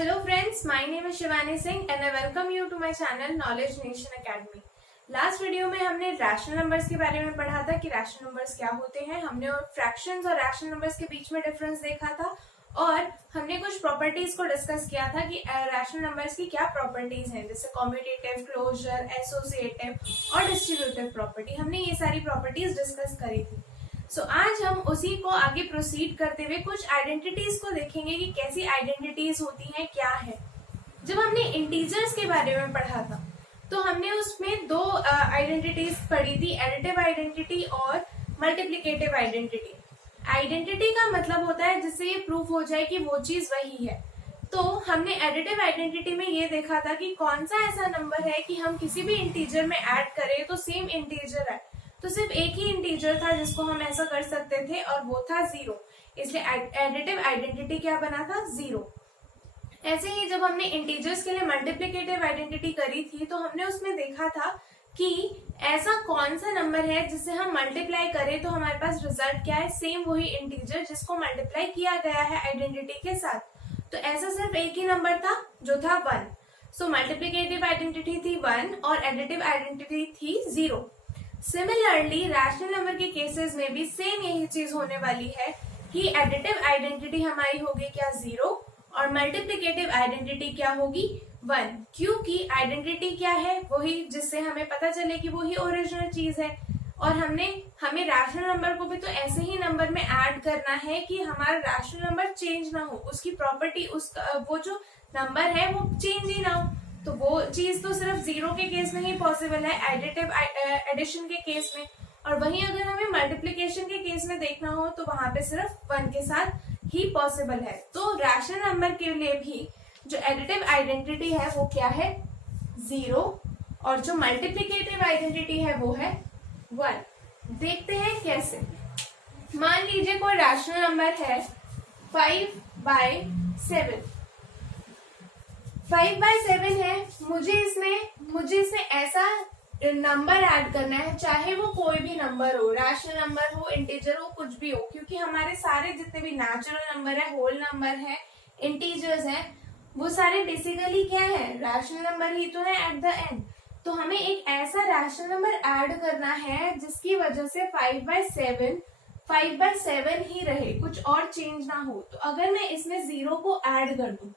Hello friends, my name is Shivani Singh and I welcome you to my channel Knowledge Nation Academy. Last video में हमने rational numbers के बारे में पढ़ा था कि रैशनल नंबर्स क्या होते हैं। हमने फ्रैक्शंस और रैशनल नंबर्स के बीच में डिफरेंस देखा था और हमने कुछ प्रॉपर्टीज को डिस्कस किया था कि रैशनल नंबर्स की क्या प्रॉपर्टीज हैं, जैसे कॉम्यूटेटिव, क्लोजर, एसोसिएटिव और डिस्ट्रीब्यूटिव प्रॉपर्टी। हमने ये सारी प्रॉपर्टीज डिस्कस करी थी। सो आज हम उसी को आगे प्रोसीड करते हुए कुछ आइडेंटिटीज को देखेंगे कि कैसी आइडेंटिटीज होती हैं, क्या है। जब हमने इंटीजर्स के बारे में पढ़ा था तो हमने उसमें दो आइडेंटिटीज पढ़ी थी, एडिटिव आइडेंटिटी और मल्टीप्लिकेटिव आइडेंटिटी। आइडेंटिटी का मतलब होता है जिससे ये प्रूफ हो जाए कि वो चीज वही है। तो हमने एडिटिव आइडेंटिटी में ये देखा था कि कौन सा ऐसा नंबर है कि हम किसी भी इंटीजर में ऐड करें तो सेम इंटीजर है, तो सिर्फ एक ही इंटीजर था जिसको हम ऐसा कर सकते थे और वो था 0। इसलिए एडिटिव आइडेंटिटी क्या बना था, 0। ऐसे ही जब हमने इंटीजर्स के लिए मल्टीप्लिकेटिव आइडेंटिटी करी थी तो हमने उसमें देखा था कि ऐसा कौन सा नंबर है जिससे हम मल्टीप्लाई करें तो हमारे पास रिजल्ट क्या है, सेम वही इंटीजर जिसको मल्टीप्लाई किया गया है आइडेंटिटी के साथ। तो ऐसा सिर्फ एक ही नंबर था जो था 1। सो मल्टीप्लिकेटिव आइडेंटिटी थी 1 और एडिटिव आइडेंटिटी थी 0। सिमिलरली रैशनल नंबर के केसेस में भी सेम यही चीज होने वाली है कि एडिटिव आइडेंटिटी हमारी होगी क्या, 0, और मल्टीप्लिकेटिव आइडेंटिटी क्या होगी, 1। क्योंकि आइडेंटिटी क्या है, वही जिससे हमें पता चले कि वही ओरिजिनल चीज है। और हमें रैशनल नंबर को भी तो ऐसे ही नंबर में ऐड करना है कि हमारा रैशनल नंबर चेंज ना हो, उसकी प्रॉपर्टी वो जो नंबर है वो चेंज ही ना हो। तो वो चीज तो सिर्फ 0 के केस में ही पॉसिबल है, एडिटिव एडिशन के केस में। और वहीं अगर हमें मल्टीप्लिकेशन के केस में देखना हो तो वहां पे सिर्फ 1 के साथ ही पॉसिबल है। तो रैशनल नंबर के लिए भी जो एडिटिव आइडेंटिटी है वो क्या है, 0, और जो मल्टीप्लिकेटिव आइडेंटिटी है वो है 1। देखते हैं कैसे। मान लीजिए कोई रैशनल नंबर है 5/7। 5/7 है, मुझे इसमें ऐसा नंबर ऐड करना है, चाहे वो कोई भी नंबर हो, रैशनल नंबर हो, इंटीजर हो, कुछ भी हो, क्योंकि हमारे सारे जितने भी नेचुरल नंबर है, होल नंबर है, इंटीजर्स हैं, वो सारे बेसिकली क्या है, रैशनल नंबर ही तो है एट द एंड। तो हमें एक ऐसा रैशनल नंबर ऐड करना है जिसकी वजह से 5/7 ही रहे, कुछ और चेंज ना हो। तो अगर मैं इसमें 0 को ऐड कर दूं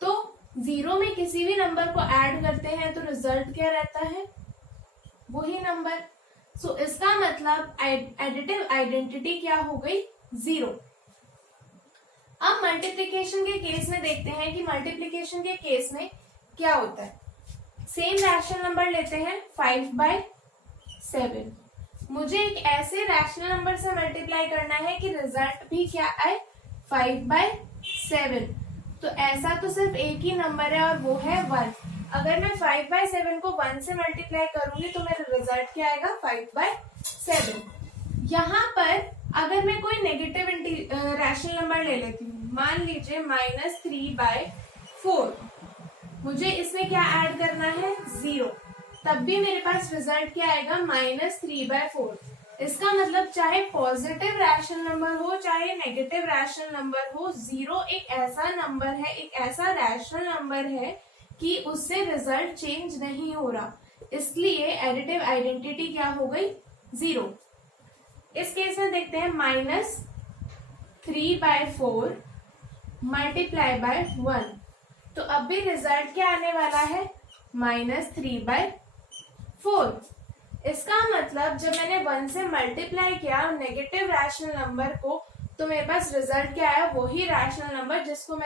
तो 0 में किसी भी नंबर को ऐड करते हैं तो रिजल्ट क्या रहता है, वही नंबर। सो इसका मतलब एडिटिव आइडेंटिटी क्या हो गई, 0। अब मल्टीप्लिकेशन के केस में देखते हैं कि मल्टीप्लिकेशन के केस में क्या होता है। सेम रैशनल नंबर लेते हैं 5/7। मुझे एक ऐसे रैशनल नंबर से मल्टीप्लाई करना है कि रिजल्ट भी क्या आए, 5/7। तो ऐसा तो सिर्फ एक ही नंबर है और वो है 1। अगर मैं 5/7 को 1 से मल्टीप्लाई करूंगी तो मेरा रिजल्ट क्या आएगा, 5/7। यहाँ पर अगर मैं कोई नेगेटिव रैशनल नंबर ले लेती हूँ, मान लीजिए -3/4, मुझे इसमें क्या ऐड करना है, 0, तब भी मेरे पास रिजल्ट क्या आएगा, -3/4। इसका मतलब चाहे पॉजिटिव रैशनल नंबर हो चाहे नेगेटिव रैशनल नंबर हो, 0 एक ऐसा नंबर है, एक ऐसा रैशनल नंबर है कि उससे रिजल्ट चेंज नहीं हो रहा। इसलिए एडिटिव आइडेंटिटी क्या हो गई, 0। इस केस में देखते हैं -3/4 मल्टीप्लाई बाय 1, तो अब भी रिजल्ट क्या आने वाला है, -3/4। इसका मतलब जब मैंने 1 से मल्टीप्लाई किया नेगेटिव रैशनल नंबर को तो मेरे पास रिजल्ट क्या आया, वही रैशनल नंबर जिसको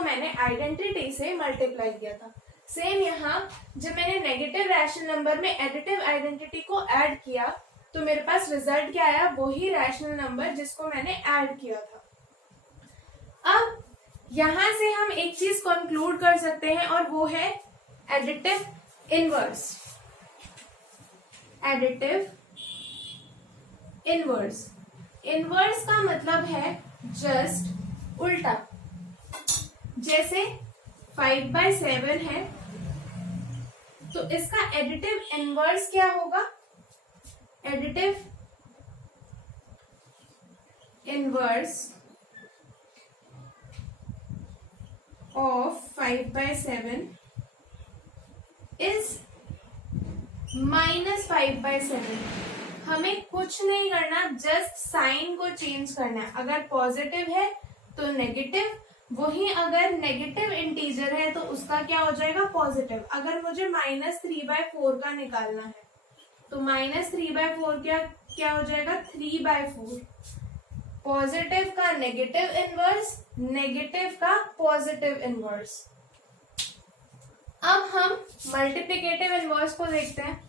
मैंने आइडेंटिटी से मल्टीप्लाई किया था। सेम यहाँ जब मैंने नेगेटिव रैशनल नंबर में एडिटिव आइडेंटिटी को ऐड किया तो मेरे पास रिजल्ट क्या आया, वही रैशनल नंबर जिसको मैंने ऐड किया था। अब यहां से हम एक चीज कंक्लूड कर सकते हैं और वो है additive inverse. Additive inverse, inverse का मतलब है जस्ट उल्टा। जैसे 5/7 है तो इसका एडिटिव इनवर्स क्या होगा, एडिटिव इनवर्स ऑफ 5/7 इज -5/7। हमें कुछ नहीं करना, जस्ट साइन को चेंज करना है। अगर पॉजिटिव है तो नेगेटिव, वही अगर नेगेटिव इंटीजर है तो उसका क्या हो जाएगा, पॉजिटिव। अगर मुझे -3/4 का निकालना है तो -3/4 क्या हो जाएगा, 3/4। पॉजिटिव का नेगेटिव इनवर्स, नेगेटिव का पॉजिटिव इनवर्स। अब हम मल्टीप्लिकेटिव इनवर्स को देखते हैं।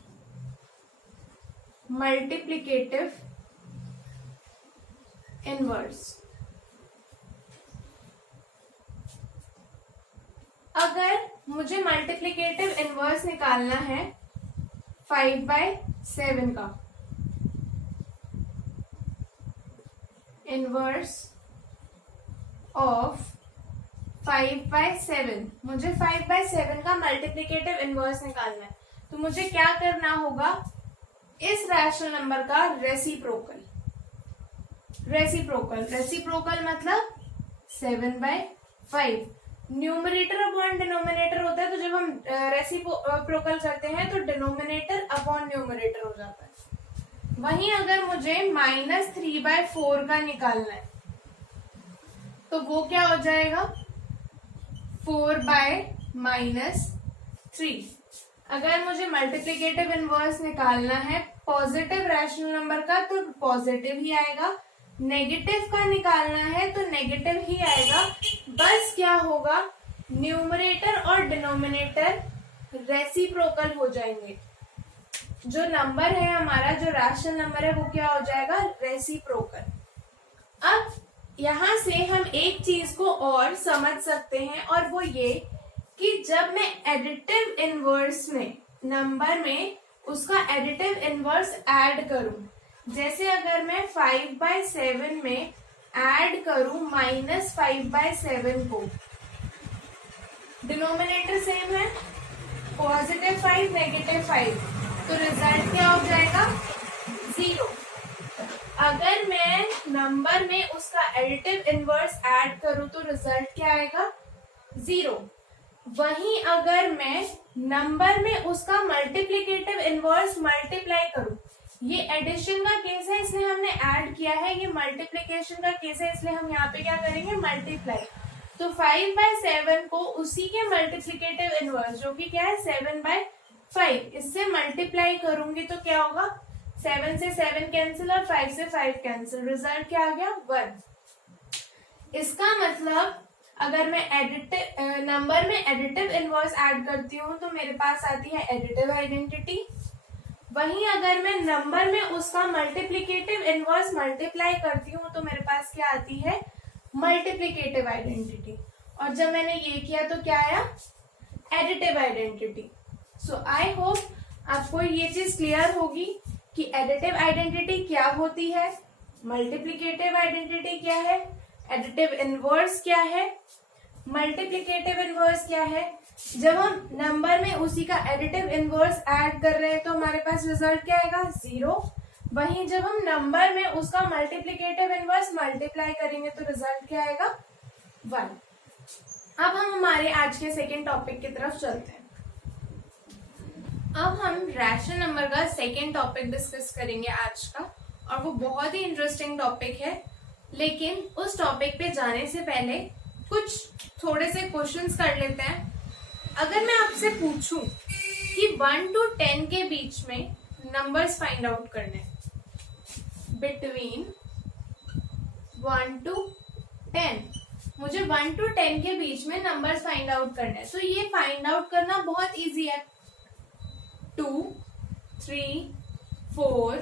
मल्टीप्लिकेटिव इनवर्स, अगर मुझे मल्टीप्लिकेटिव इनवर्स निकालना है 5/7 का, इनवर्स ऑफ 5/7, मुझे 5/7 का मल्टीप्लिकेटिव इनवर्स निकालना है, तो मुझे क्या करना होगा, इस रैशनल नंबर का रेसिप्रोकल। रेसिप्रोकल मतलब 7/5। न्यूमरेटर अपॉन डिनोमिनेटर होता है, तो जब हम रेसिप्रोकल करते हैं तो डिनोमिनेटर अपॉन न्यूमरेटर हो जाता है। वहीं अगर मुझे -3/4 का निकालना है तो वो क्या हो जाएगा, 4/-3। अगर मुझे मल्टीप्लिकेटिव इनवर्स निकालना है पॉजिटिव रैशनल नंबर का तो पॉजिटिव ही आएगा, नेगेटिव का निकालना है तो नेगेटिव ही आएगा। बस क्या होगा, न्यूमरेटर और डिनोमिनेटर रेसिप्रोकल हो जाएंगे। जो नंबर है हमारा, जो रैशनल नंबर है, वो क्या हो जाएगा, रेसिप्रोकल। अब यहां से हम एक चीज को और समझ सकते हैं, और वो ये कि जब मैं एडिटिव इनवर्स में नंबर में उसका एडिटिव इनवर्स ऐड करूं, जैसे अगर मैं 5/7 में ऐड करूं -5/7 को, डिनोमिनेटर सेम है, +5 -5, तो रिजल्ट क्या हो जाएगा, 0। अगर मैं नंबर में उसका एडिटिव इनवर्स ऐड करूं तो रिजल्ट क्या आएगा, 0। वहीं अगर मैं नंबर में उसका मल्टीप्लिकेटिव इनवर्स मल्टीप्लाई करूं, ये एडिशन का केस है इसलिए हमने ऐड किया है, ये मल्टीप्लिकेशन का केस है इसलिए हम यहाँ पे क्या करेंगे, मल्टीप्लाई। तो 5/7 को उसी के मल्टीप्लिकेटिव इनवर्स जो कि क्या है 7/5, इससे मल्टीप्लाई करूंगी तो क्या होगा, 7 से 7 कैंसिल और 5 से 5 कैंसिल, रिजल्ट क्या आ गया, 1। इसका मतलब अगर मैं नंबर में एडिटिव इनवर्स ऐड करती हूँ तो मेरे पास आती है एडिटिव आइडेंटिटी। वहीं अगर मैं नंबर में उसका मल्टीप्लिकेटिव इनवर्स मल्टीप्लाई करती हूँ तो मेरे पास क्या आती है, मल्टीप्लिकेटिव आइडेंटिटी। और जब मैंने ये किया तो क्या आया, additive identity. So I hope आपको ये चीज क्लियर होगी कि एडिटिव आइडेंटिटी क्या होती है, मल्टीप्लिकेटिव आइडेंटिटी क्या है, एडिटिव इनवर्स क्या है, मल्टीप्लिकेटिव इनवर्स क्या है। जब हम नंबर में उसी का एडिटिव इनवर्स ऐड कर रहे हैं तो हमारे पास रिजल्ट क्या आएगा, 0। वहीं जब हम नंबर में उसका मल्टीप्लिकेटिव इनवर्स मल्टीप्लाई करेंगे तो रिजल्ट क्या आएगा, 1। अब हम हमारे आज के सेकेंड टॉपिक की तरफ चलते हैं। अब हम रैशनल नंबर का सेकेंड टॉपिक डिस्कस करेंगे आज का, और वो बहुत ही इंटरेस्टिंग टॉपिक है। लेकिन उस टॉपिक पे जाने से पहले कुछ थोड़े से क्वेश्चंस कर लेते हैं। अगर मैं आपसे पूछूं कि 1 to 10 के बीच में नंबर्स फाइंड आउट करने, बिटवीन 1 to 10, मुझे 1 to 10 के बीच में नंबर्स फाइंड आउट करने हैं, तो ये फाइंड आउट करना बहुत इजी है। 2, 3, 4,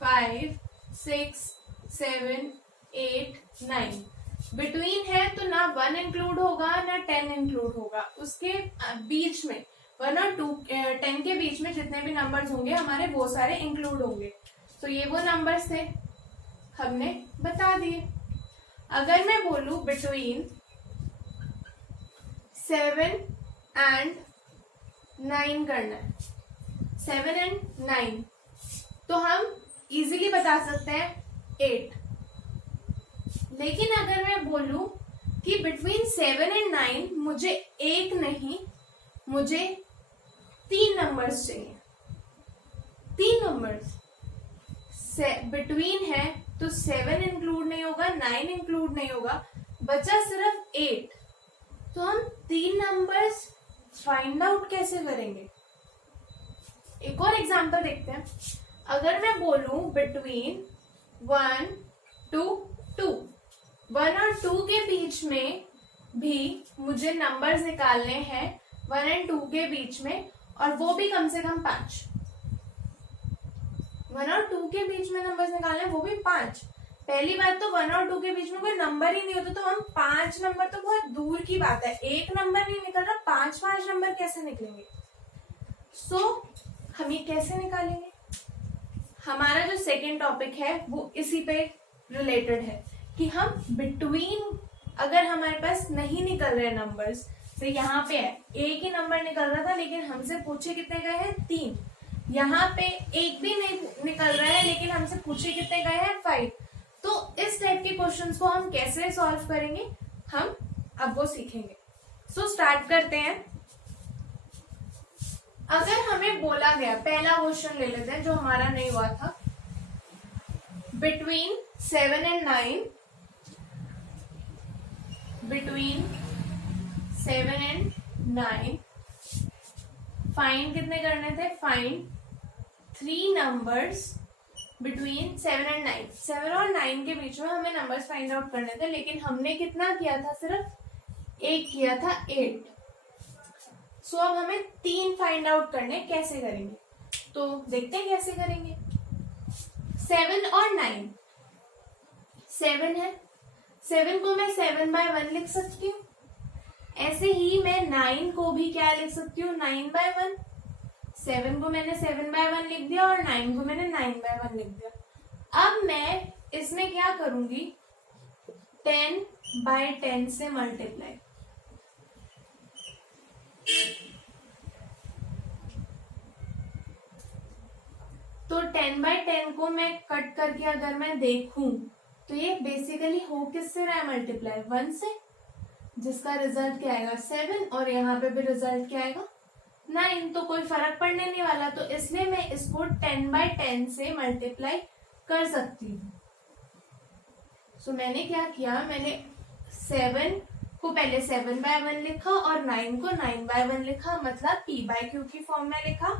5, 6, 7, 8, 9 बिटवीन है तो ना 1 इंक्लूड होगा ना 10 इंक्लूड होगा। उसके बीच में 1 और 10 के बीच में जितने भी नंबर्स होंगे हमारे वो सारे इंक्लूड होंगे। तो ये वो नंबर्स थे, हमने बता दिए। अगर मैं बोलूं बिटवीन 7 and 9 करना है, 7 and 9, तो हम इजीली बता सकते हैं 8। लेकिन अगर मैं बोलूं कि बिटवीन 7 एंड 9 मुझे एक नहीं, मुझे 3 नंबर्स चाहिए। 3 नंबर्स बिटवीन है तो 7 इंक्लूड नहीं होगा, 9 इंक्लूड नहीं होगा, बचा सिर्फ 8। तो हम 3 नंबर्स फाइंड आउट कैसे करेंगे? एक और एग्जांपल देखते हैं। अगर मैं बोलूं बिटवीन 1 to 2, 1 और 2 के बीच में भी मुझे नंबर्स निकालने हैं, 1 और 2 के बीच में, और वो भी कम से कम 5। 1 और 2 के बीच में नंबर्स निकालने, वो भी 5। पहली बात तो 1 और 2 के बीच में कोई नंबर ही नहीं होता, तो हम 5 नंबर तो बहुत दूर की बात है, एक नंबर नहीं निकल रहा, 5 नंबर कैसे निकलेंगे? सो हम ये कैसे निकालेंगे? हमारा जो सेकेंड टॉपिक है वो इसी पे रिलेटेड है कि हम बिटवीन, अगर हमारे पास नहीं निकल रहे नंबर्स, से यहाँ पे है एक ही नंबर निकल रहा था लेकिन हमसे पूछे कितने गए हैं? 3। यहाँ पे एक भी नहीं निकल रहा है लेकिन हमसे पूछे कितने गए हैं? 5। तो इस टाइप के क्वेश्चंस को हम कैसे सॉल्व करेंगे, हम अब वो सीखेंगे। सो स्टार्ट करते हैं। अगर हमें बोला गया, पहला क्वेश्चन ले लेते हैं जो हमारा नहीं हुआ था, between 7 and 9, between 7 and 9 find कितने करने थे? Find 3 numbers between 7 and 9। 7 और 9 के बीच में हमें नंबर्स फाइंड आउट करने थे, लेकिन हमने कितना किया था? सिर्फ एक किया था, 8। सो अब हमें 3 फाइंड आउट करने, कैसे करेंगे? तो देखते हैं कैसे करेंगे। 7 और 9, 7 है, 7 को मैं 7/1 लिख सकती हूँ। ऐसे ही मैं 9 को भी क्या लिख सकती हूँ? 9/1। 7 को मैंने 7/1 लिख दिया और 9 को मैंने 9/1 लिख दिया। अब मैं इसमें क्या करूंगी? 10/10 से मल्टीप्लाई। तो 10/10 को मैं कट करके अगर मैं देखूं तो ये बेसिकली हो किससे रहा है मल्टीप्लाई? 1 से, जिसका रिजल्ट क्या आएगा? 7। और यहाँ पे भी रिजल्ट क्या आएगा? 9। तो कोई फर्क पड़ने नहीं वाला, तो इसलिए मैं इसको 10/10 से मल्टीप्लाई कर सकती हूँ। सो मैंने क्या किया, मैंने 7 को पहले 7/1 लिखा और 9 को 9/1 लिखा, मतलब p/q की फॉर्म में लिखा।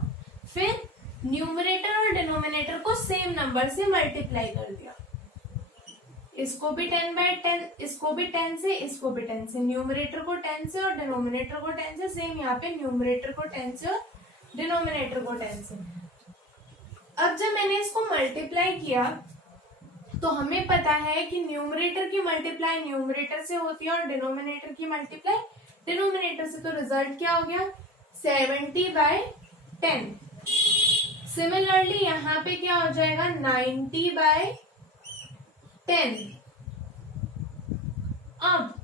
फिर न्यूमरेटर और डिनोमिनेटर को सेम नंबर से मल्टीप्लाई कर दिया। इसको भी 10/10, इसको भी 10 से, इसको भी 10 से, न्यूमरेटर को 10 से और डिनोमिनेटर को 10 से। सेम यहाँ पे न्यूमरेटर को 10 से और डिनोमिनेटर को 10 से। अब जब मैंने इसको मल्टीप्लाई किया तो हमें पता है कि न्यूमरेटर की मल्टीप्लाई न्यूमरेटर से होती है और डिनोमिनेटर की मल्टीप्लाई डिनोमिनेटर से। तो रिजल्ट क्या हो गया? 70/10। सिमिलरली यहाँ पे क्या हो जाएगा? 90/10। अब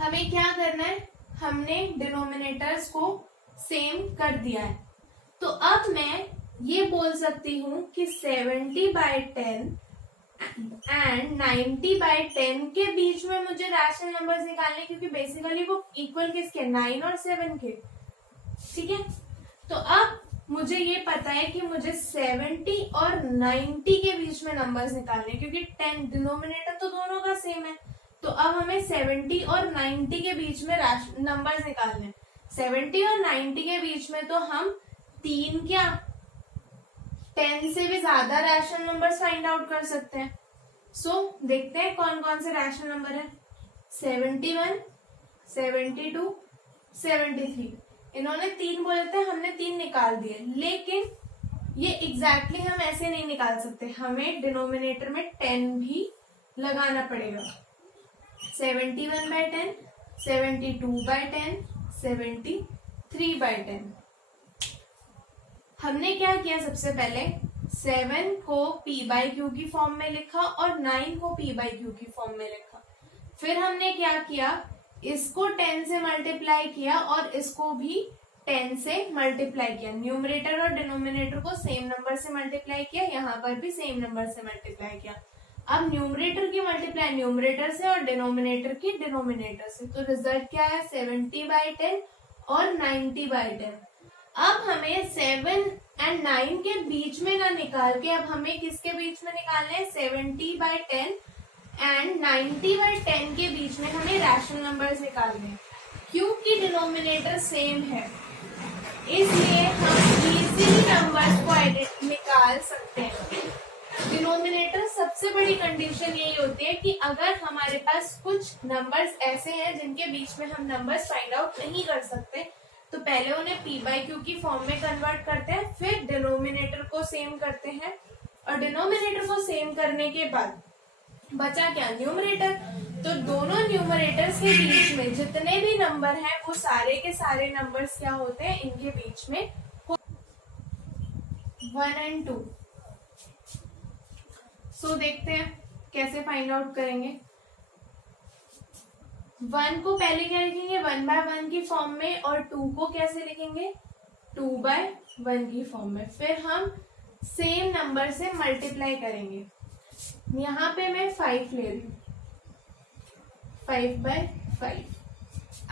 हमें क्या करना है? हमने डिनोमिनेटर्स को सेम कर दिया है, तो अब मैं ये बोल सकती हूँ कि 70/10 एंड 90/10 के बीच में मुझे रैशनल नंबर्स निकालने, क्योंकि बेसिकली वो इक्वल किसके? 9 और 7 के। ठीक है, तो अब मुझे ये पता है कि मुझे 70 और 90 के बीच में नंबर्स निकालने, क्योंकि 10 डिनोमिनेटर तो दोनों का सेम है। तो अब हमें 70 और 90 के बीच में नंबर्स निकालने। 70 और 90 के बीच में तो हम 3 क्या 10 से भी ज्यादा रैशनल नंबर्स फाइंड आउट कर सकते हैं। सो देखते हैं कौन कौन से रैशनल नंबर है। 71, 72, 73। इन्होंने 3 बोले थे, हमने 3 निकाल दिए, लेकिन ये एग्जैक्टली हम ऐसे नहीं निकाल सकते, हमें डिनोमिनेटर में 10 भी लगाना पड़ेगा। 71/10, 72/10, 73/10। हमने क्या किया? सबसे पहले 7 को p/q की फॉर्म में लिखा और 9 को p/q की फॉर्म में लिखा। फिर हमने क्या किया? इसको 10 से मल्टीप्लाई किया और इसको भी 10 से मल्टीप्लाई किया। न्यूमरेटर और डिनोमिनेटर को सेम नंबर से मल्टीप्लाई किया, यहाँ पर भी सेम नंबर से मल्टीप्लाई किया। अब न्यूमरेटर की मल्टीप्लाई न्यूमरेटर से और डिनोमिनेटर की डिनोमिनेटर से, तो रिजल्ट क्या है 70/10 और 90/10। अब हमें 7 और 9 के बीच में ना निकाल के अब हमें किसके बीच में निकालना है 70/10 एंड 90/10 के बीच में हमें रैशनल नंबर्स निकालने हैं। क्योंकि डिनोमिनेटर सेम है इसलिए हम इजीली नंबर्स को निकाल सकते हैं। डिनोमिनेटर सबसे बड़ी कंडीशन यही होती है कि अगर हमारे पास कुछ नंबर्स ऐसे हैं जिनके बीच में हम नंबर्स फाइंड आउट नहीं कर सकते, तो पहले उन्हें p/q की फॉर्म में कन्वर्ट करते हैं, फिर डिनोमिनेटर को सेम करते हैं, और डिनोमिनेटर को सेम करने के बाद बचा क्या न्यूमरेटर। तो दोनों न्यूमरेटर्स के बीच में जितने भी नंबर हैं वो सारे के सारे नंबर्स क्या होते हैं, इनके बीच में 1 और 2। सो देखते हैं कैसे फाइंड आउट करेंगे। 1 को पहले क्या लिखेंगे 1/1 की फॉर्म में, और 2 को कैसे लिखेंगे 2/1 की फॉर्म में। फिर हम सेम नंबर से मल्टीप्लाई करेंगे। यहाँ पे मैं 5 ले रही हूँ, 5/5।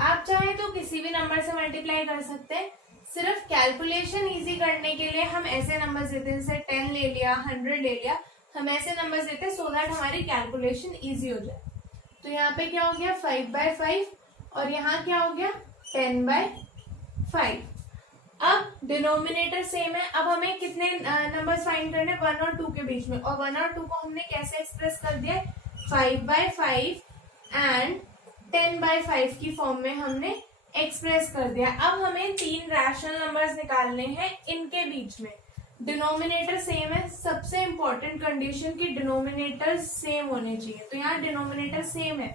आप चाहे तो किसी भी नंबर से मल्टीप्लाई कर सकते हैं। सिर्फ कैलकुलेशन इजी करने के लिए हम ऐसे नंबर देते हैं, जैसे 10 ले लिया, 100 ले लिया, हम ऐसे नंबर देते हैं सो दैट हमारी कैलकुलेशन इजी हो जाए। तो यहाँ पे क्या हो गया 5/5 और यहाँ क्या हो गया 10/5। अब डिनोमिनेटर सेम है। अब हमें कितने नंबर्स फाइंड करने 1 और 2 के बीच में, और 1 और 2 को हमने कैसे एक्सप्रेस कर दिया 5/5 एंड 10/5 की फॉर्म में हमने एक्सप्रेस कर दिया। अब हमें 3 रैशनल नंबर्स निकालने हैं इनके बीच में। डिनोमिनेटर सेम है, सबसे इंपॉर्टेंट कंडीशन की डिनोमिनेटर सेम होने चाहिए। तो यहाँ डिनोमिनेटर सेम है,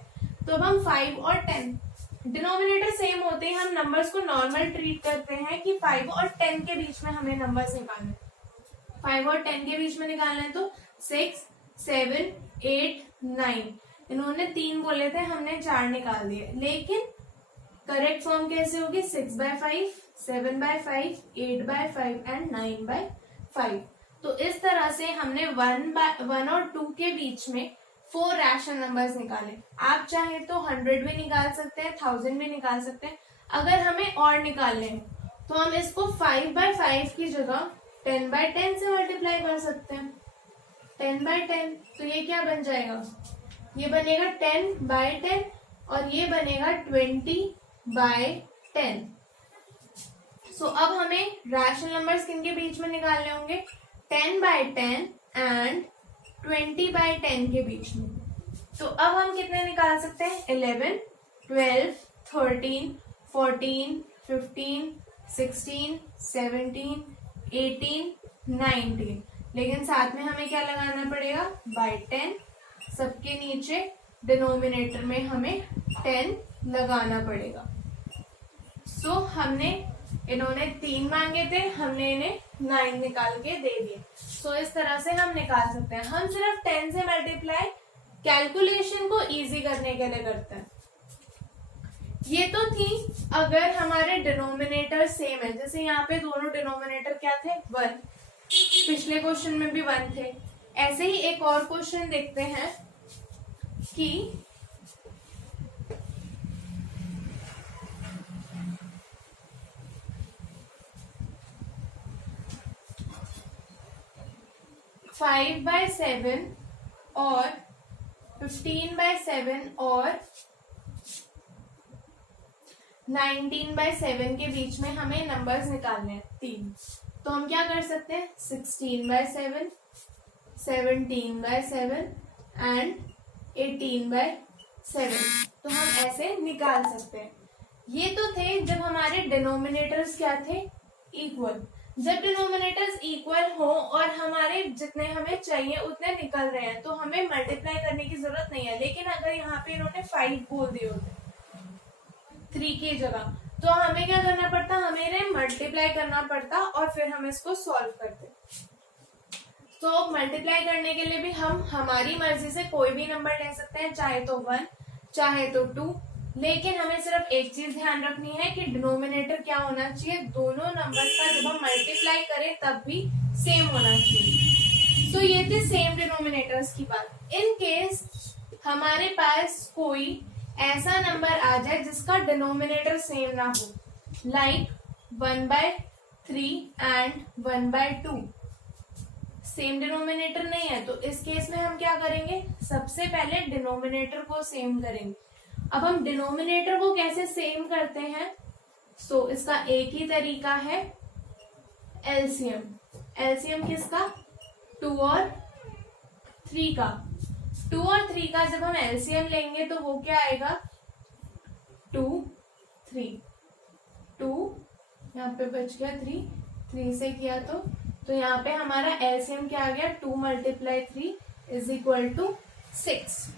तो अब हम 5 और 10, डिनोमिनेटर सेम होते ही हम नंबर्स को नॉर्मल ट्रीट करते हैं कि 5 और 10 के बीच में हमें नंबर्स निकालने। 5 और 10 के बीच में निकालना है तो 6, 7, 8, 9। इन्होंने 3 बोले थे, हमने 4 निकाल दिए। लेकिन करेक्ट फॉर्म कैसे होगी 6/5, 7/5, 8/5 एंड 9/5। तो इस तरह से हमने 1 और 2 के बीच में 4 रैशनल नंबर्स निकाले। आप चाहे तो 100 भी निकाल सकते हैं, 1000 भी निकाल सकते हैं। अगर हमें और निकालने हैं तो हम इसको 5/5 की जगह 10/10 से मल्टीप्लाई कर सकते हैं। 10/10 तो ये क्या बन जाएगा, ये बनेगा 10/10 और ये बनेगा 20/10। सो अब हमें रैशनल नंबर्स किनके बीच में निकालने होंगे 10/10 एंड 20/10 के बीच में। तो अब हम कितने निकाल सकते हैं 11, 12, 13, 14, 15, 16, 17, 18, 19। लेकिन साथ में हमें क्या लगाना पड़ेगा /10। सबके नीचे डिनोमिनेटर में हमें 10 लगाना पड़ेगा। सो हमने इन्होंने 3 मांगे थे, हमने इन्हें 9 निकाल के दे दिए। सो इस तरह से हम निकाल सकते हैं। हम सिर्फ 10 से मल्टीप्लाई कैलकुलेशन को इजी करने के लिए करते हैं। ये तो थी अगर हमारे डिनोमिनेटर सेम है, जैसे यहाँ पे दोनों डिनोमिनेटर क्या थे 1, पिछले क्वेश्चन में भी 1 थे। ऐसे ही एक और क्वेश्चन देखते हैं कि फाइव बाय 7 और 15/7 और 19/7 के बीच में हमें नंबर्स निकालने हैं 3। तो हम क्या कर सकते हैं 16/7, 17/7 एंड 18/7। तो हम ऐसे निकाल सकते हैं। ये तो थे जब हमारे डिनोमिनेटर्स क्या थे इक्वल। जब डिनोमिनेटर्स इक्वल हो और हमारे जितने हमें चाहिए उतने निकल रहे हैं तो हमें मल्टीप्लाई करने की जरूरत नहीं है। लेकिन अगर यहाँ पे इन्होंने 5 बोल दिए होते 3 की जगह, तो हमें क्या करना पड़ता, हमें इन्हें मल्टीप्लाई करना पड़ता और फिर हम इसको सॉल्व करते। तो मल्टीप्लाई करने के लिए भी हम हमारी मर्जी से कोई भी नंबर ले सकते हैं, चाहे तो 1 चाहे तो 2। लेकिन हमें सिर्फ एक चीज ध्यान रखनी है कि डिनोमिनेटर क्या होना चाहिए, दोनों नंबर का जब हम मल्टीप्लाई करें तब भी सेम होना चाहिए। सो ये थी सेम डिनोमिनेटर्स की बात। इन केस हमारे पास कोई ऐसा नंबर आ जाए जिसका डिनोमिनेटर सेम ना हो, लाइक 1/3 एंड 1/2, सेम डिनोमिनेटर नहीं है, तो इस केस में हम क्या करेंगे, सबसे पहले डिनोमिनेटर को सेम करेंगे। अब हम डिनोमिनेटर को कैसे सेम करते हैं, सो इसका एक ही तरीका है, एलसीएम। एलसीएम किसका, 2 और 3 का। 2 और 3 का जब हम एलसीएम लेंगे तो वो क्या आएगा, 2 3, 2 यहाँ पे बच गया 3, 3 से किया तो यहाँ पे हमारा एलसीएम क्या आ गया, 2 × 3 = 6।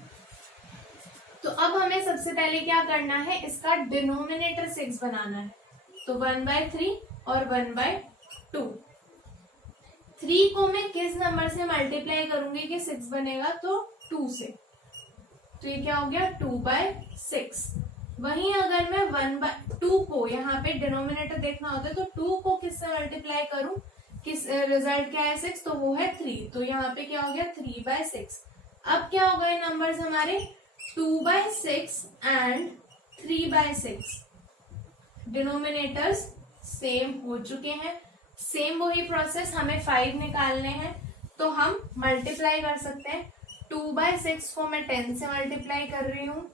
तो अब हमें सबसे पहले क्या करना है, इसका डिनोमिनेटर 6 बनाना है। तो 1/3 और 1/2, 3 को मैं किस नंबर से मल्टीप्लाई करूंगी कि 6 बनेगा, तो 2 से। तो ये क्या हो गया, 2/6। वहीं अगर मैं 1/2 को, यहाँ पे डिनोमिनेटर देखना होता है, तो 2 को किससे मल्टीप्लाई करूं, किस रिजल्ट क्या है 6, तो वो है 3। तो यहाँ पे क्या हो गया, 3/6। अब क्या हो गए नंबर्स हमारे, 2/6 एंड 3/6। डिनोमिनेटर्स सेम हो चुके हैं। सेम वही प्रोसेस, हमें 5 निकालने हैं, तो हम मल्टीप्लाई कर सकते हैं। 2/6 को मैं 10 से मल्टीप्लाई कर रही हूँ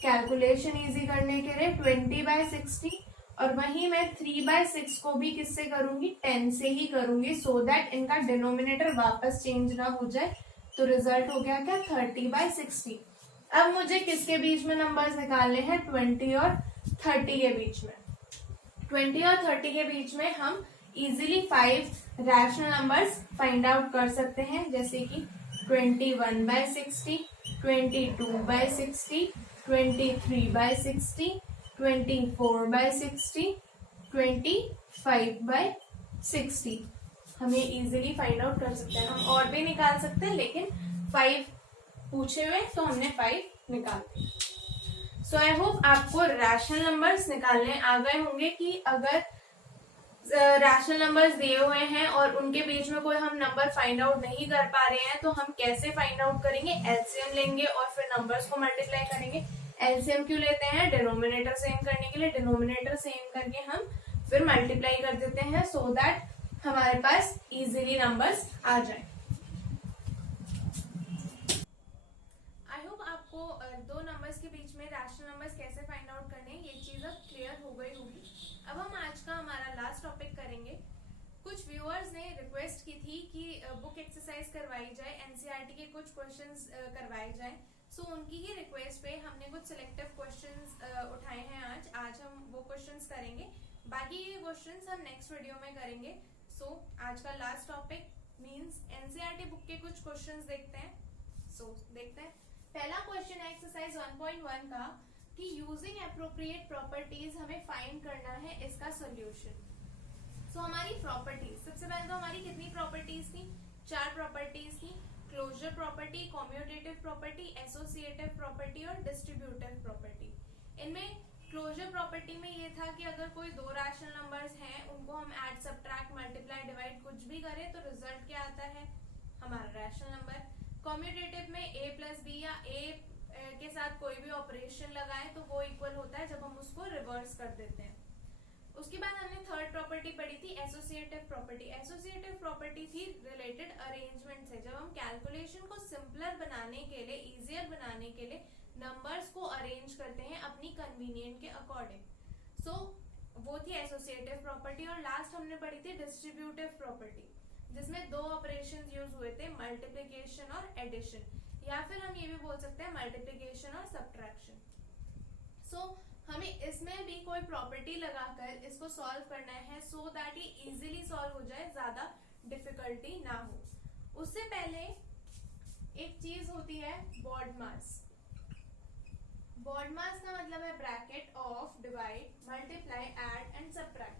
कैलकुलेशन इजी करने के लिए, 20/60। और वहीं मैं 3/6 को भी किससे करूंगी, 10 से ही करूंगी, सो दैट इनका डिनोमिनेटर वापस चेंज ना हो जाए। तो रिजल्ट हो गया क्या, 30/60। अब मुझे किसके बीच में नंबर्स निकालने हैं, 20 और 30 के बीच में। 20 और 30 के बीच में हम easily 5 rational numbers find out कर सकते हैं, जैसे कि 21/60, 22/60, 23/60, 24/60, 25/60। हमें इजीली फाइंड आउट कर सकते हैं। हम और भी निकाल सकते हैं, लेकिन 5 पूछे हुए तो हमने 5 निकाल दिए। सो आई होप आपको रैशनल नंबर्स निकालने आ गए होंगे कि अगर रैशनल नंबर्स दिए हुए हैं और उनके बीच में कोई हम नंबर फाइंड आउट नहीं कर पा रहे हैं तो हम कैसे फाइंड आउट करेंगे, एलसीएम लेंगे और फिर नंबर्स को मल्टीप्लाई करेंगे। एलसीएम क्यों लेते हैं, डिनोमिनेटर सेम करने के लिए। डिनोमिनेटर सेम करके हम फिर मल्टीप्लाई कर देते हैं, सो दैट हमारे पास इजीली नंबर्स आ जाए। आई होप आपको दो नंबर्स के बीच में रैशनल नंबर्स कैसे फाइंड आउट करने हैं ये चीज अब क्लियर हो गई होगी। अब हम आज का हमारा लास्ट टॉपिक करेंगे। कुछ व्यूअर्स ने रिक्वेस्ट की थी कि बुक एक्सरसाइज करवाई जाए, एनसीईआरटी के कुछ क्वेश्चंस करवाए जाए। सो उनकी ही रिक्वेस्ट पे हमने कुछ सिलेक्टिव क्वेश्चंस उठाए हैं आज हम वो क्वेश्चंस करेंगे। बाकी ये क्वेश्चंस हम नेक्स्ट वीडियो में करेंगे। सो आज का last topic means NCERT book के कुछ क्वेश्चंस देखते हैं। देखते हैं। पहला क्वेश्चन है एक्सरसाइज 1.1 का कि यूजिंग एप्रोप्रिएट प्रॉपर्टीज हमें फाइंड करना है इसका सोल्यूशन। सो हमारी प्रॉपर्टीज, सबसे पहले तो हमारी कितनी प्रॉपर्टीज थी, 4 प्रॉपर्टीज थी। Closure property, commutative property, associative property और डिस्ट्रीब्यूटिव प्रॉपर्टी। इनमें क्लोजर प्रॉपर्टी में ये था कि अगर कोई दो रैशनल नंबर्स हैं उनको हम ऐड, सब्ट्रैक्ट, मल्टीप्लाई, डिवाइड कुछ भी करें तो रिजल्ट क्या आता है, हमारा रैशनल नंबर। कम्यूटेटिव में a + b या a के साथ कोई भी ऑपरेशन लगाएं तो वो इक्वल होता है जब हम उसको रिवर्स कर देते हैं। उसके बाद हमने थर्ड प्रॉपर्टी पढ़ी थी एसोसिएटिव प्रॉपर्टी। एसोसिएटिव प्रॉपर्टी थी रिलेटेड अरेंजमेंट से, जब हम कैलकुलेशन को सिंपलर बनाने के लिए, इजियर बनाने के लिए नंबर्स को अरेंज करते हैं अपनी कन्वीनियंट के अकॉर्डिंग। सो वो थी एसोसिएटिव प्रॉपर्टी। और लास्ट हमने पढ़ी थी डिस्ट्रीब्यूटिव प्रॉपर्टी, जिसमें 2 ऑपरेशंस यूज हुए थे, मल्टीप्लिकेशन और एडिशन, या फिर हम ये भी बोल सकते हैं मल्टीप्लिकेशन और सब्ट्रैक्शन। सो हमें इसमें भी कोई प्रॉपर्टी लगाकर इसको सॉल्व करना है, सो दैट ये इजीली सॉल्व हो जाए, ज्यादा डिफिकल्टी ना हो। उससे पहले एक चीज होती है BODMAS। BODMAS का मतलब है bracket of, divide, multiply, add and subtract.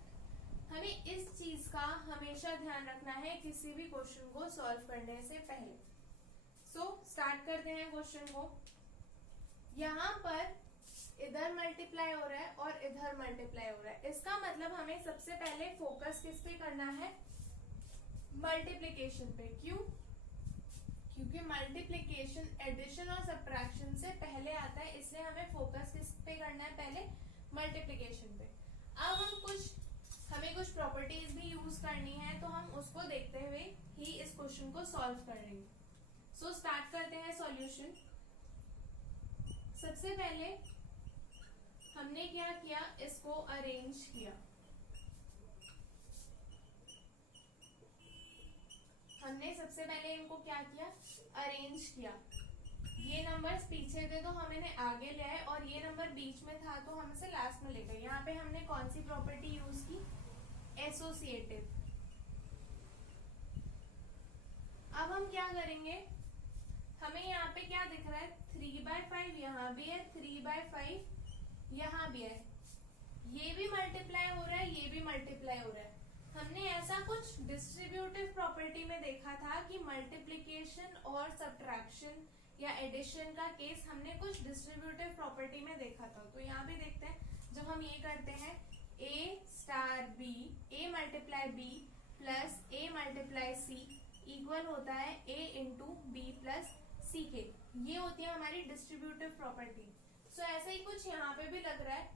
हमें इस चीज का हमेशा ध्यान रखना है किसी भी क्वेश्चन को सॉल्व करने से पहले। सो स्टार्ट करते हैं क्वेश्चन को। यहाँ पर इधर मल्टीप्लाई हो रहा है और इधर मल्टीप्लाई हो रहा है, इसका मतलब हमें सबसे पहले फोकस किस पे करना है, मल्टीप्लिकेशन पे। क्यों, क्योंकि मल्टीप्लिकेशन एडिशन और सब्ट्रैक्शन से पहले आता है, इसलिए हमें फोकस किस पे करना है, पहले मल्टीप्लिकेशन पे। अब हमें कुछ प्रॉपर्टीज भी यूज करनी है, तो हम उसको देखते हुए ही इस क्वेश्चन को सॉल्व करेंगे। सो स्टार्ट करते हैं सॉल्यूशन। सबसे पहले हमने क्या किया, इसको अरेंज किया। हमने सबसे पहले इनको क्या किया, अरेंज किया। ये नंबर्स पीछे थे तो हम इन्हें आगे ले आए, और ये नंबर बीच में था तो हम इसे लास्ट में ले गए। यहाँ पे हमने कौन सी प्रॉपर्टी यूज की, एसोसिएटिव। अब हम क्या करेंगे, हमें यहाँ पे क्या दिख रहा है, 3/5 यहाँ भी है, 3/5 यहाँ भी है, ये भी मल्टीप्लाई हो रहा है, ये भी मल्टीप्लाई हो रहा है। हमने ऐसा कुछ डिस्ट्रीब्यूटिव प्रॉपर्टी में देखा था कि मल्टीप्लिकेशन और सब्ट्रैक्शन या एडिशन का केस हमने कुछ डिस्ट्रीब्यूटिव प्रॉपर्टी में देखा था। तो यहाँ भी देखते हैं, जब हम ये करते हैं a star b, a multiply b plus a multiply c equal होता है a into b plus c के, ये होती है हमारी डिस्ट्रीब्यूटिव प्रॉपर्टी। सो ऐसा ही कुछ यहाँ पे भी लग रहा है,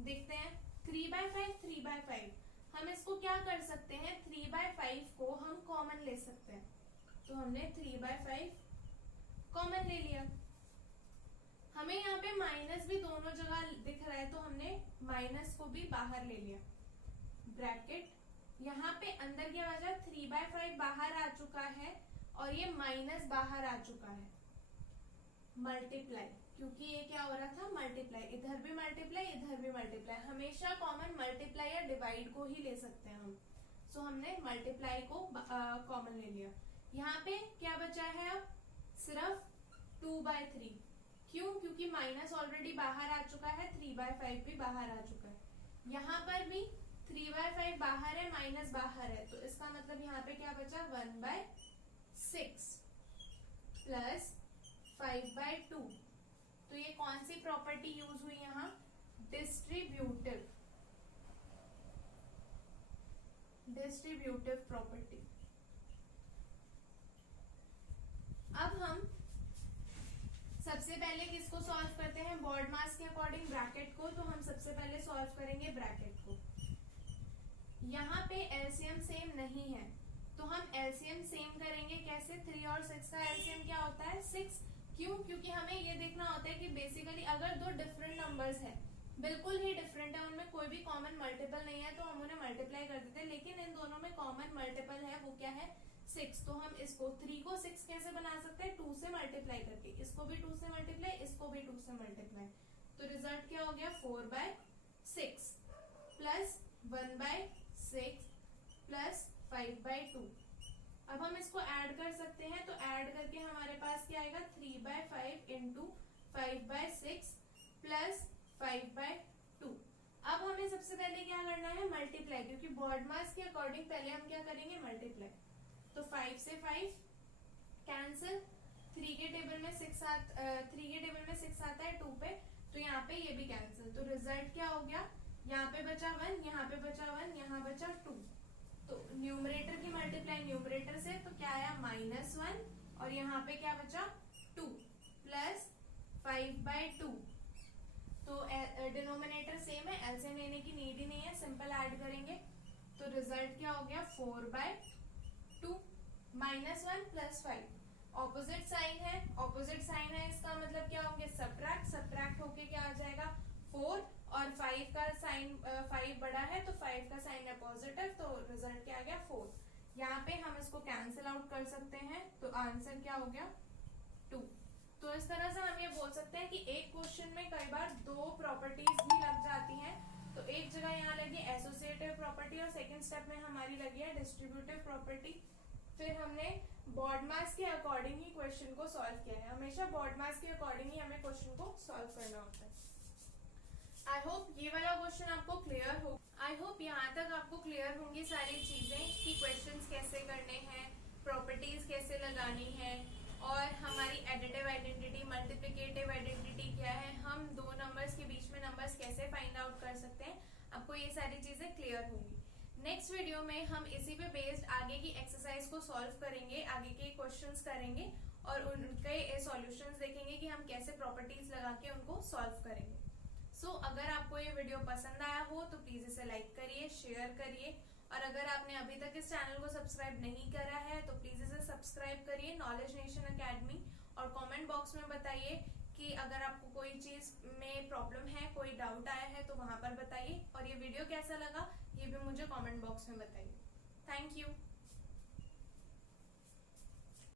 देखते हैं। 3/5 3/5, हम इसको क्या कर सकते हैं, 3/5 को हम कॉमन ले सकते हैं। तो हमने 3/5 कॉमन ले लिया। हमें यहाँ पे माइनस भी दोनों जगह दिख रहा है, तो हमने माइनस को भी बाहर ले लिया। ब्रैकेट यहाँ पे अंदर क्या बचा, 3/5 बाहर आ चुका है और ये माइनस बाहर आ चुका है। मल्टीप्लाई, क्योंकि ये क्या हो रहा था, मल्टीप्लाई, इधर भी मल्टीप्लाई, इधर भी मल्टीप्लाई। हमेशा कॉमन मल्टीप्लाई या डिवाइड को ही ले सकते हैं हम। सो हमने मल्टीप्लाई को कॉमन ले लिया। यहाँ पे क्या बचा है, अब सिर्फ 2/3। क्यों, क्योंकि माइनस ऑलरेडी बाहर आ चुका है, 3/5 भी बाहर आ चुका है। यहाँ पर भी 3/5 बाहर है, माइनस बाहर है, तो इसका मतलब यहाँ पे क्या बचा, 1/6 प्लस 5/2। तो ये कौन सी प्रॉपर्टी यूज हुई यहाँ, डिस्ट्रीब्यूटिव प्रॉपर्टी। अब हम सबसे पहले किसको सॉल्व करते हैं, बॉड मास के अकॉर्डिंग ब्रैकेट को। तो हम सबसे पहले सॉल्व करेंगे ब्रैकेट को। यहाँ पे एलसीएम सेम नहीं है, तो हम एलसीएम सेम करेंगे कैसे, 3 और 6 का एलसीएम क्या होता है, 6। क्यों, क्योंकि हमें ये देखना होता है कि बेसिकली अगर दो डिफरेंट नंबर्स हैं, बिल्कुल ही डिफरेंट है, उनमें कोई भी कॉमन मल्टीपल नहीं है, तो हम उन्हें मल्टीप्लाई कर देते हैं। लेकिन इन दोनों में कॉमन मल्टीपल है, वो क्या है, 6। तो हम इसको 3 को 6 कैसे बना सकते हैं, 2 से मल्टीप्लाई करके। इसको भी 2 से मल्टीप्लाई, इसको भी 2 से मल्टीप्लाई। तो रिजल्ट क्या हो गया, 4/6 प्लस 1/6 प्लस 5/2। अब हम इसको ऐड कर सकते हैं, तो ऐड करके हमारे पास क्या आएगा, 3/5 इंटू 5/6 प्लस 5/2। अब हमें सबसे पहले क्या करना है, मल्टीप्लाई, क्योंकि बॉड मास के अकॉर्डिंग पहले हम क्या करेंगे, मल्टीप्लाई। तो 5 से 5 कैंसिल, 3 के टेबल में 6 आता है 2 पे, तो यहाँ पे ये भी कैंसिल। तो रिजल्ट क्या हो गया, यहाँ पे बचा 1, यहाँ पे बचा 1, यहाँ बचा 2। तो न्यूमरेटर की मल्टीप्लाई न्यूमरेटर से, तो क्या आया, -1, और यहाँ पे क्या बचा, 2 प्लस 5/2। तो डिनोमिनेटर सेम है, एलसीएम लेने की नीड ही नहीं है, सिंपल ऐड करेंगे। तो रिजल्ट क्या हो गया, 4/2 -1 प्लस 5। ऑपोजिट साइन है, इसका मतलब क्या होंगे, सब्ट्रैक्ट होके क्या आ जाएगा, 4, और 5 का साइन 5 बड़ा है, तो 5 का साइन है पॉजिटिव, तो रिजल्ट क्या आ गया, 4। यहाँ पे हम इसको कैंसिल आउट कर सकते हैं, तो आंसर क्या हो गया, 2। तो इस तरह से हम ये बोल सकते हैं कि एक क्वेश्चन में कई बार 2 प्रॉपर्टीज भी लग जाती हैं। तो एक जगह यहाँ लगी एसोसिएटिव प्रॉपर्टी, और सेकंड स्टेप में हमारी लगी है डिस्ट्रीब्यूटिव प्रॉपर्टी। फिर हमने बॉड मास के अकॉर्डिंग ही क्वेश्चन को सॉल्व किया है। हमेशा बॉड मास के अकॉर्डिंग ही हमें क्वेश्चन को सॉल्व करना होता है। आई होप ये वाला क्वेश्चन आपको क्लियर हो। आई होप यहाँ तक आपको क्लियर होंगी सारी चीजें कि क्वेश्चंस कैसे करने हैं, प्रॉपर्टीज कैसे लगानी है, और हमारी एडिटिव आइडेंटिटी, मल्टीप्लिकेटिव आइडेंटिटी क्या है, हम दो नंबर्स के बीच में नंबर्स कैसे फाइंड आउट कर सकते हैं। आपको ये सारी चीजें क्लियर होंगी। नेक्स्ट वीडियो में हम इसी पे बेस्ड आगे की एक्सरसाइज को सॉल्व करेंगे, आगे के क्वेश्चंस करेंगे, और उनके सॉल्यूशंस देखेंगे कि हम कैसे प्रॉपर्टीज लगा के उनको सॉल्व करेंगे। सो अगर आपको ये वीडियो पसंद आया हो तो प्लीज इसे लाइक करिए, शेयर करिए, और अगर आपने अभी तक इस चैनल को सब्सक्राइब नहीं करा है तो प्लीज इसे सब्सक्राइब करिए नॉलेज नेशन अकेडमी, और कमेंट बॉक्स में बताइए कि अगर आपको कोई चीज में प्रॉब्लम है, कोई डाउट आया है तो वहां पर बताइए, और ये वीडियो कैसा लगा ये भी मुझे कमेंट बॉक्स में बताइए। Thank you.